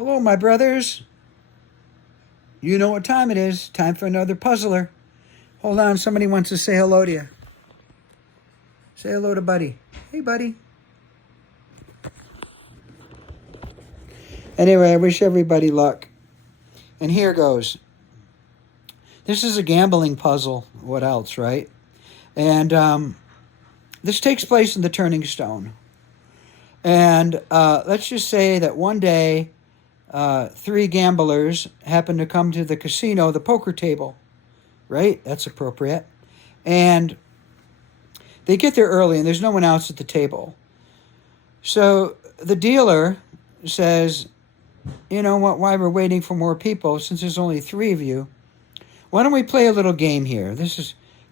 Hello, my brothers. You know what time it is. Time for another puzzler. Hold on, somebody wants to say hello to you. Say hello to Buddy. Hey, Buddy. Anyway, I wish everybody luck. And here goes. This is a gambling puzzle. What else, right? And this takes place in the Turning Stone. And let's just say that one day, three gamblers happen to come to the casino, the poker table, right? That's appropriate. And they get there early, and there's no one else at the table. So the dealer says, you know what, while we're waiting for more people, since there's only three of you, why don't we play a little game here?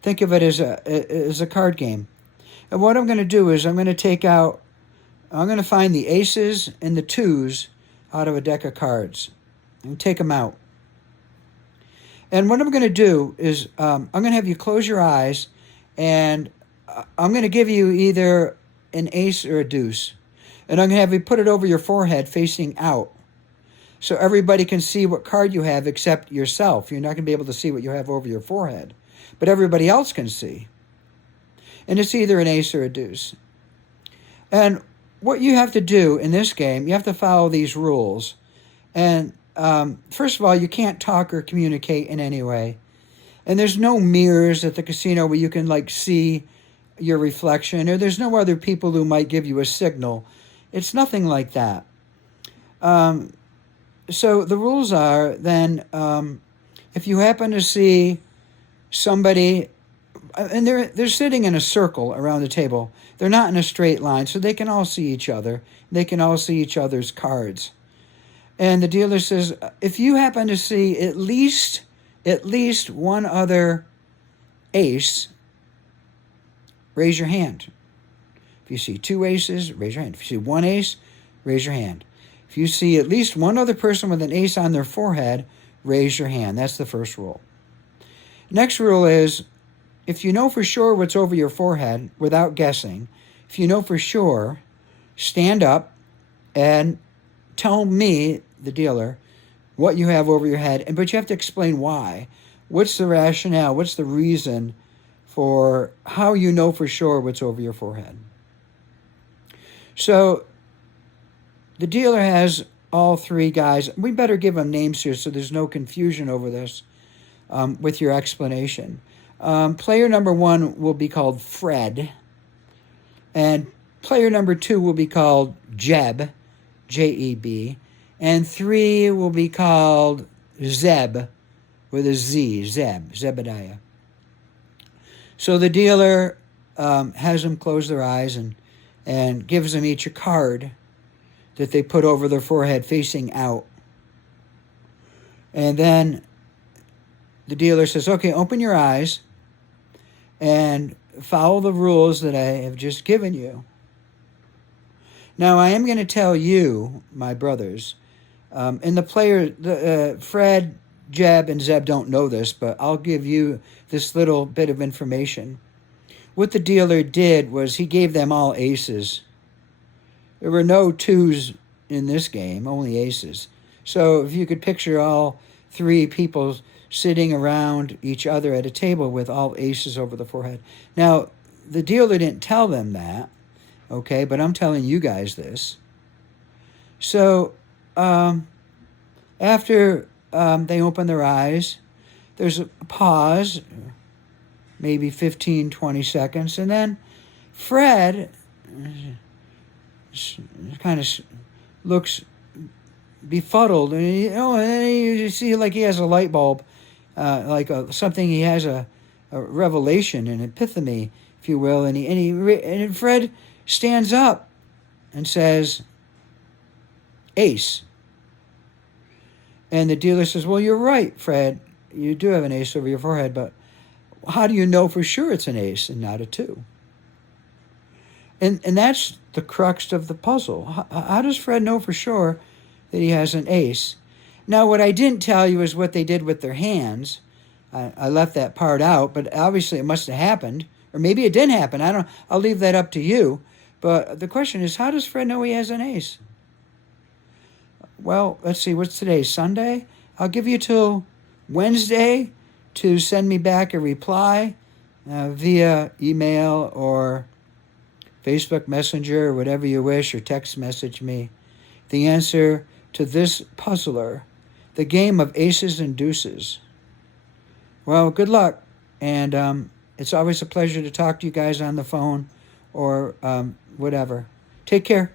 Think of it as a card game. And what I'm going to do is I'm going to find the aces and the twos out of a deck of cards and take them out. And what I'm going to do is I'm going to have you close your eyes, and I'm going to give you either an ace or a deuce. And I'm going to have you put it over your forehead facing out, so everybody can see what card you have except yourself. You're not going to be able to see what you have over your forehead, but everybody else can see. And it's either an ace or a deuce. And what you have to do in this game, you have to follow these rules. And first of all, you can't talk or communicate in any way. And there's no mirrors at the casino where you can see your reflection, or there's no other people who might give you a signal. It's nothing like that. So the rules are then, if you happen to see somebody, and they're sitting in a circle around the table. They're not in a straight line, so they can all see each other. They can all see each other's cards. And the dealer says, if you happen to see at least one other ace, raise your hand. If you see two aces, raise your hand. If you see one ace, raise your hand. If you see at least one other person with an ace on their forehead, raise your hand. That's the first rule. Next rule is, if you know for sure what's over your forehead, without guessing, if you know for sure, stand up and tell me, the dealer, what you have over your head. But you have to explain why. What's the rationale? What's the reason for how you know for sure what's over your forehead? So the dealer has all three guys. We better give them names here so there's no confusion over this with your explanation. Player number one will be called Fred, and player number two will be called Jeb, J-E-B, and three will be called Zeb, with a Z, Zeb, Zebediah. So the dealer has them close their eyes and gives them each a card that they put over their forehead facing out. And then the dealer says, okay, open your eyes and follow the rules that I have just given you. Now, I am going to tell you, my brothers, and Fred, Jeb, and Zeb don't know this, but I'll give you this little bit of information. What the dealer did was he gave them all aces. There were no twos in this game, only aces. So if you could picture all three people sitting around each other at a table with all aces over the forehead. Now, the dealer didn't tell them that, okay, but I'm telling you guys this. So after they open their eyes, there's a pause, maybe 15, 20 seconds, and then Fred kind of looks befuddled, and you see he has a light bulb, something. He has a revelation, an epiphany, if you will, and Fred stands up and says, "Ace." And the dealer says, "Well, you're right, Fred. You do have an ace over your forehead, but how do you know for sure it's an ace and not a two?" And that's the crux of the puzzle. How does Fred know for sure that he has an ace? Now, what I didn't tell you is what they did with their hands. I left that part out, but obviously it must have happened. Or maybe it didn't happen. I'll leave that up to you. But the question is, how does Fred know he has an ace? well, let's see, what's today? Sunday? I'll give you till Wednesday to send me back a reply via email or Facebook Messenger or whatever you wish, or text message me the answer to this puzzler, the game of aces and deuces. Well, good luck. And it's always a pleasure to talk to you guys on the phone or whatever. Take care.